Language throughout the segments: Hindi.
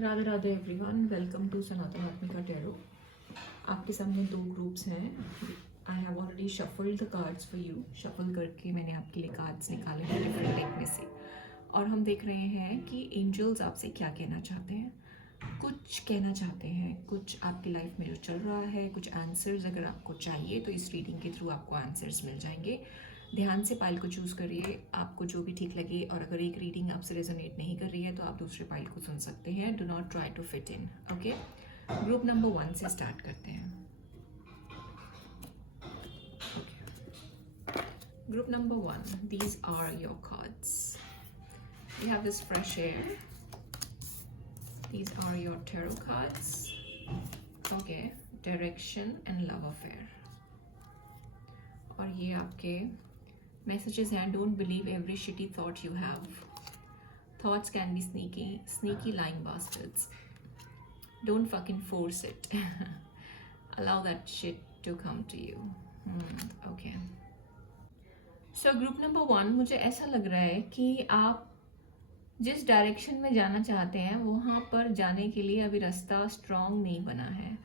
Radhe Radhe everyone, welcome to Sanatan Atmika tarot. आपके सामने दो ग्रुप्स हैं। I have already shuffled the cards for you. Shuffle करके मैंने आपके लिए कार्ड्स निकाले हैं डिफरेंट डेक में से, और हम देख रहे हैं कि एंजल्स आपसे क्या कहना चाहते हैं। कुछ कहना चाहते हैं, कुछ आपकी लाइफ में जो चल रहा है, कुछ आंसर्स अगर आपको चाहिए तो इस रीडिंग के थ्रू आपको आंसर्स मिल जाएंगे। ध्यान से पाइल को चूज़ करिए, आपको जो भी ठीक लगे, और अगर एक रीडिंग आपसे रेजोनेट नहीं कर रही है तो आप दूसरे पाइल को सुन सकते हैं। Do not try to fit in. Okay, group number 1 से स्टार्ट करते हैं। Group number 1, these are your cards. You have this fresh air. These are your tarot cards. Okay, direction and love affair. और ये आपके messages हैं. Don't believe every shitty thought you have. Thoughts can be sneaky lying bastards. Don't fucking force it. Allow that shit to come to you. Okay. So group number 1, मुझे ऐसा लग रहा है कि आप जिस डायरेक्शन में जाना चाहते हैं वहाँ पर जाने के लिए अभी रास्ता स्ट्रॉन्ग नहीं बना है।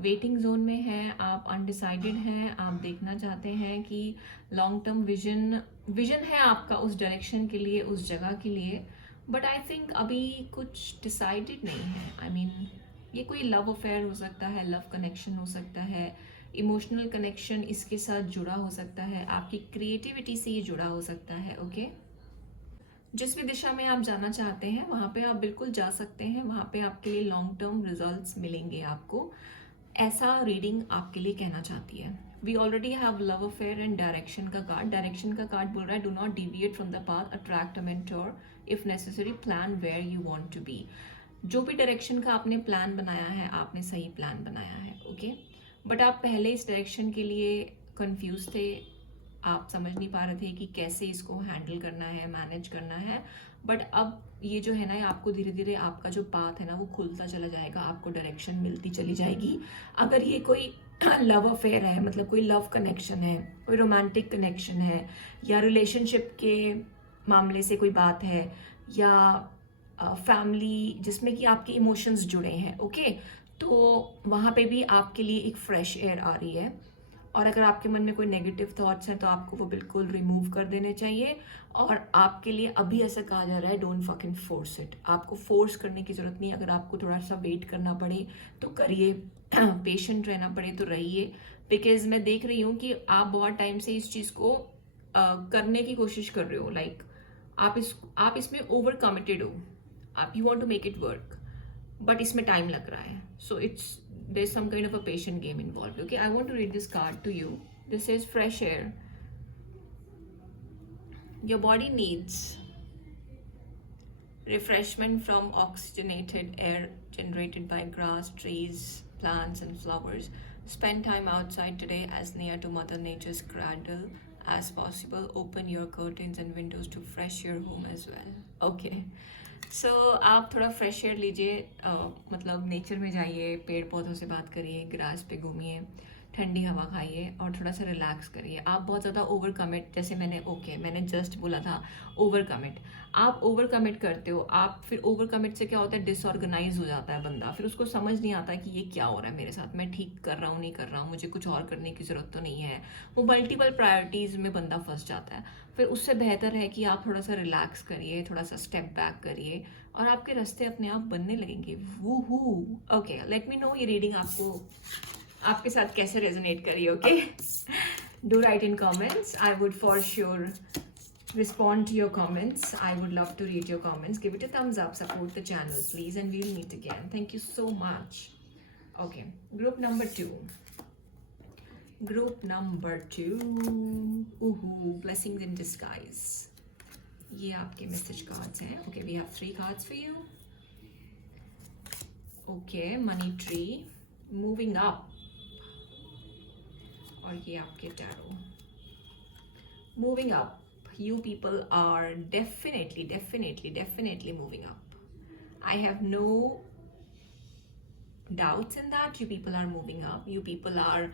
वेटिंग जोन में है आप, अनडिसाइडेड हैं। आप देखना चाहते हैं कि लॉन्ग टर्म विजन है आपका उस डायरेक्शन के लिए, उस जगह के लिए, बट आई थिंक अभी कुछ डिसाइडेड नहीं है। आई मीन ये कोई लव अफेयर हो सकता है, लव कनेक्शन हो सकता है, इमोशनल कनेक्शन इसके साथ जुड़ा हो सकता है, आपकी क्रिएटिविटी से ये जुड़ा हो सकता है। ओके, जिस भी दिशा में आप जाना चाहते हैं वहाँ पे आप बिल्कुल जा सकते हैं। वहाँ पे आपके लिए लॉन्ग टर्म रिजल्ट्स मिलेंगे आपको, ऐसा रीडिंग आपके लिए कहना चाहती है। We already have love affair and direction का कार्ड। डायरेक्शन का कार्ड बोल रहा है do not deviate from the path, attract a mentor if necessary, plan where you want to be. जो भी डायरेक्शन का आपने प्लान बनाया है, आपने सही प्लान बनाया है। ओके, बट आप पहले इस डायरेक्शन के लिए कंफ्यूज थे, आप समझ नहीं पा रहे थे कि कैसे इसको हैंडल करना है, मैनेज करना है। बट अब ये जो है ना, आपको धीरे धीरे आपका जो पाथ है ना वो खुलता चला जाएगा, आपको डायरेक्शन मिलती चली जाएगी। अगर ये कोई लव अफेयर है, मतलब कोई लव कनेक्शन है, कोई रोमांटिक कनेक्शन है, या रिलेशनशिप के मामले से कोई बात है, या फैमिली जिसमें कि आपके इमोशंस जुड़े हैं, ओके, तो वहाँ पे भी आपके लिए एक फ्रेश एयर आ रही है। और अगर आपके मन में कोई नेगेटिव थॉट्स हैं तो आपको वो बिल्कुल रिमूव कर देने चाहिए। और आपके लिए अभी ऐसा कहा जा रहा है डोंट फकिंग फोर्स इट। आपको फोर्स करने की ज़रूरत नहीं। अगर आपको थोड़ा सा वेट करना पड़े तो करिए, पेशेंट रहना पड़े तो रहिए, बिकॉज मैं देख रही हूँ कि आप बहुत टाइम से इस चीज़ को करने की कोशिश कर रहे हो। लाइक आप इसमें ओवर कमिटेड हो, आप you want to make it work, but इसमें टाइम लग रहा है। So it's there's some kind of a patient game involved. Okay, I want to read this card to you. This says fresh air. Your body needs refreshment from oxygenated air generated by grass, trees, plants and flowers. Spend time outside today as near to Mother Nature's cradle as possible. Open your curtains and windows to fresh your home as well. Okay, सो आप थोड़ा फ्रेश एयर लीजिए, मतलब नेचर में जाइए, पेड़ पौधों से बात करिए, ग्रास पे घूमिए, ठंडी हवा खाइए और थोड़ा सा रिलैक्स करिए। आप बहुत ज़्यादा ओवर कमिट, जैसे मैंने जस्ट बोला था ओवर कमिट, आप ओवर कमिट करते हो। आप फिर ओवर कमिट से क्या होता है, डिसऑर्गेनाइज हो जाता है बंदा, फिर उसको समझ नहीं आता कि ये क्या हो रहा है मेरे साथ, मैं ठीक कर रहा हूँ नहीं कर रहा हूँ, मुझे कुछ और करने की ज़रूरत तो नहीं है। वो मल्टीपल प्रायोरिटीज़ में बंदा फंस जाता है। फिर उससे बेहतर है कि आप थोड़ा सा रिलैक्स करिए, थोड़ा सा स्टेप बैक करिए और आपके रास्ते अपने आप बनने लगेंगे। वूहू। ओके, लेट मी नो ये रीडिंग आपके साथ कैसे रेजोनेट करिए। Okay, do right in comments, I would for sure respond to your comments. I would love to read your comments. Give it a thumbs up, support the channel please, and we'll meet again. Thank you so much. Okay, group number 2. Group number 2. Ooh, blessings in disguise. ये आपके मैसेज कार्ड्स हैं. Okay, we have 3 cards for you. Okay, money tree, moving up. और ये आपके tarot. Moving up. You people are definitely moving up. I have no doubts in that. You people are moving up. You people are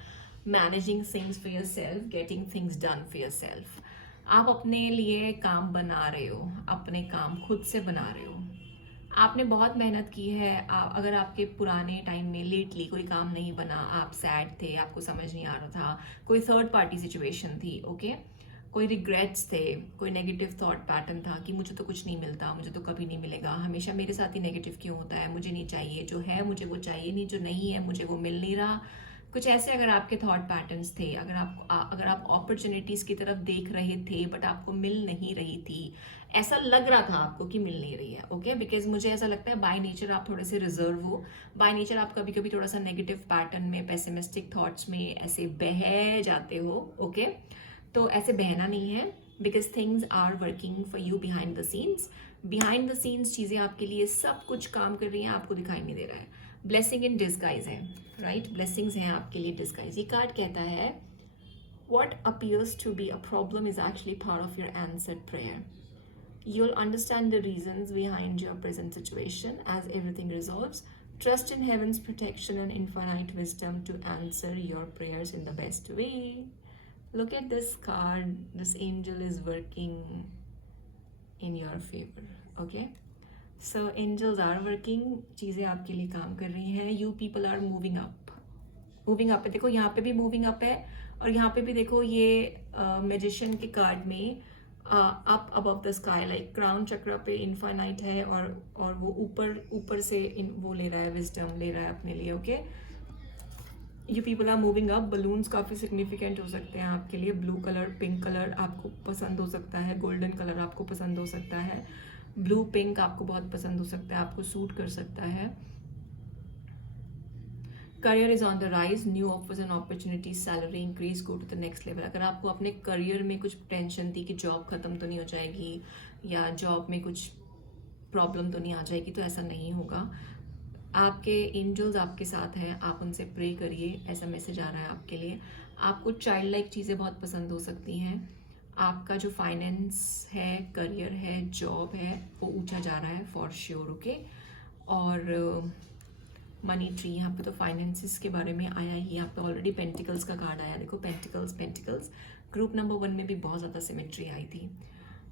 managing things for yourself, getting things done for yourself. आप अपने लिए काम बना रहे हो, अपने काम खुद से बना रहे हो। आपने बहुत मेहनत की है। अगर आपके पुराने टाइम में लेटली कोई काम नहीं बना, आप सैड थे, आपको समझ नहीं आ रहा था, कोई थर्ड पार्टी सिचुएशन थी, ओके, कोई रिग्रेट्स थे, कोई नेगेटिव थॉट पैटर्न था कि मुझे तो कुछ नहीं मिलता, मुझे तो कभी नहीं मिलेगा, हमेशा मेरे साथ ही नेगेटिव क्यों होता है, मुझे नहीं चाहिए, जो है मुझे वो चाहिए नहीं, जो नहीं है मुझे वो मिल नहीं रहा, कुछ ऐसे अगर आपके थॉट पैटर्न्स थे, अगर आप अपॉर्चुनिटीज़ की तरफ देख रहे थे बट आपको मिल नहीं रही थी, ऐसा लग रहा था आपको कि मिल नहीं रही है, ओके, बिकॉज मुझे ऐसा लगता है बाय नेचर आप थोड़े से रिजर्व हो, बाय नेचर आप कभी कभी थोड़ा सा नेगेटिव पैटर्न में, पेसिमिस्टिक थॉट्स में ऐसे बह जाते हो, ओके, तो ऐसे बहना नहीं है, because things are working for you behind the scenes. Behind the scenes चीज़ें आपके लिए सब कुछ काम कर रही हैं, आपको दिखाई नहीं दे रहा है। ब्लेसिंग इन डिस्गाइज है, राइट, ब्लेसिंग्स हैं आपके लिए डिस्गाइज। ये कार्ड कहता है what appears to be a problem is actually part of your answered prayer. You'll understand the reasons behind your present situation as everything resolves. Trust in heaven's protection and infinite wisdom to answer your prayers in the best way. Look at this card. This angel is working in your favor. Okay? So angels are working. चीज़ें आपके लिए काम कर रही हैं. You people are moving up. Moving up है, देखो यहाँ पे भी मूविंग अप है, और यहाँ पे भी देखो ये मैजिशियन के कार्ड में up above the sky, like crown चक्र पे इनफाइनाइट है, और वो ऊपर से वो ले रहा है, विजडम ले रहा है अपने लिए, okay. You people are moving up. Balloons काफ़ी सिग्निफिकेंट हो सकते हैं आपके लिए। ब्लू कलर, पिंक कलर आपको पसंद हो सकता है, गोल्डन कलर आपको पसंद हो सकता है, ब्लू पिंक आपको बहुत पसंद हो सकता है, आपको सूट कर सकता है। Career is on the rise, new offers and opportunities, salary increase, go to the next level. अगर आपको अपने करियर में कुछ टेंशन थी कि जॉब खत्म तो नहीं हो जाएगी या जॉब में कुछ प्रॉब्लम तो नहीं आ जाएगी, तो ऐसा नहीं होगा। आपके एंजल्स आपके साथ हैं, आप उनसे प्रे करिए, ऐसा मैसेज आ रहा है आपके लिए। आपको चाइल्ड लाइक चीज़ें बहुत पसंद हो सकती हैं। आपका जो फाइनेंस है, करियर है, जॉब है, वो ऊंचा जा रहा है फॉर श्योर, ओके। और मनी ट्री, यहाँ पे तो फाइनेंसिस के बारे में आया ही, यहाँ पे ऑलरेडी पेंटिकल्स का कार्ड आया, देखो पेंटिकल्स पेंटिकल्स। ग्रुप नंबर 1 में भी बहुत ज़्यादा सिमेट्री आई थी।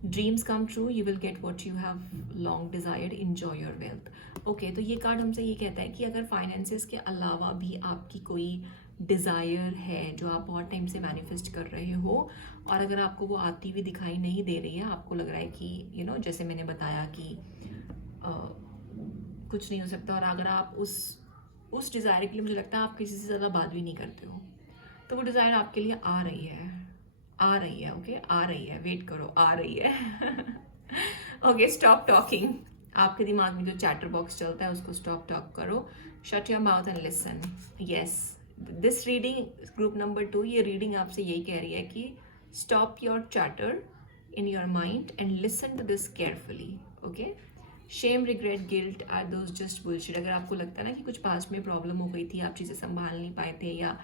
Dreams come true, you will get what you have long desired, enjoy your wealth, okay. तो ये कार्ड हमसे ये कहता है कि अगर फाइनेंसिस के अलावा भी आपकी कोई डिज़ायर है जो आप बहुत टाइम से मैनिफेस्ट कर रहे हो, और अगर आपको वो आती हुई दिखाई नहीं दे रही है, आपको लग रहा है कि जैसे मैंने बताया कि कुछ नहीं हो सकता, और अगर आप उस डिज़ायर के लिए मुझे लगता है आप किसी से ज़्यादा बात भी नहीं करते हो, तो वो डिज़ायर आपके लिए आ रही है, ओके, आ रही है, वेट करो, आ रही है। Okay, stop talking. आपके दिमाग में जो चैटर बॉक्स चलता है उसको स्टॉप टॉक करो, shut your mouth and listen. Yes, this reading, group number 2, ये रीडिंग आपसे यही कह रही है कि stop your chatter in your mind and listen to this carefully, okay. Shame, regret, guilt are those just bullshit. अगर आपको लगता है ना कि कुछ पास्ट में प्रॉब्लम हो गई थी, आप चीज़ें संभाल नहीं पाए थे, या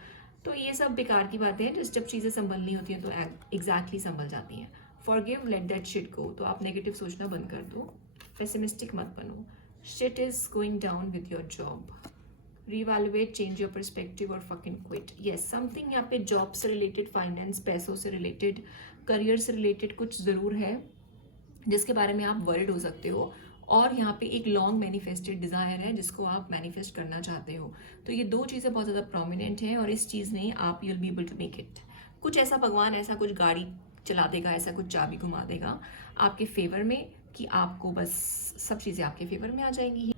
तो ये सब बेकार की बातें हैं। जब चीज़ें संभलनी होती हैं तो एग्जैक्टली संभल जाती हैं। फॉरगिव, लेट दैट शिट गो। तो आप नेगेटिव सोचना बंद कर दो, पेसिमिस्टिक मत बनो। Shit is going down with your job, re-evaluate, change your perspective और फकिंग क्विट। यस, समथिंग यहाँ पे जॉब से रिलेटेड, फाइनेंस, पैसों से रिलेटेड, करियर से रिलेटेड कुछ ज़रूर है जिसके बारे में आप वरिड हो सकते हो, और यहाँ पे एक लॉन्ग मैनिफेस्टेड डिज़ायर है जिसको आप मैनिफेस्ट करना चाहते हो। तो ये दो चीज़ें बहुत ज़्यादा प्रोमिनेंट हैं, और इस चीज़ ने आप you'll be able to make it. कुछ ऐसा भगवान ऐसा कुछ गाड़ी चला देगा, ऐसा कुछ चाबी घुमा देगा आपके फेवर में कि आपको बस सब चीज़ें आपके फेवर में आ जाएंगी।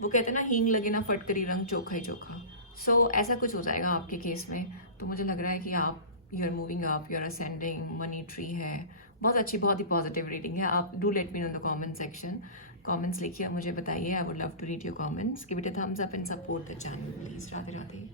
वो कहते हैं ना, हींग लगे ना फटकरी, रंग चोखा ही चोखा। सो ऐसा कुछ हो जाएगा आपके केस में। तो मुझे लग रहा है कि आप, you are moving up, you are ascending, money tree है, बहुत अच्छी, बहुत ही पॉजिटिव रीडिंग है। आप do let me know in the comment section, comments लिखिए, मुझे बताइए। I would love to read your comments. Give it a thumbs up and support the channel please. Radhe Radhe.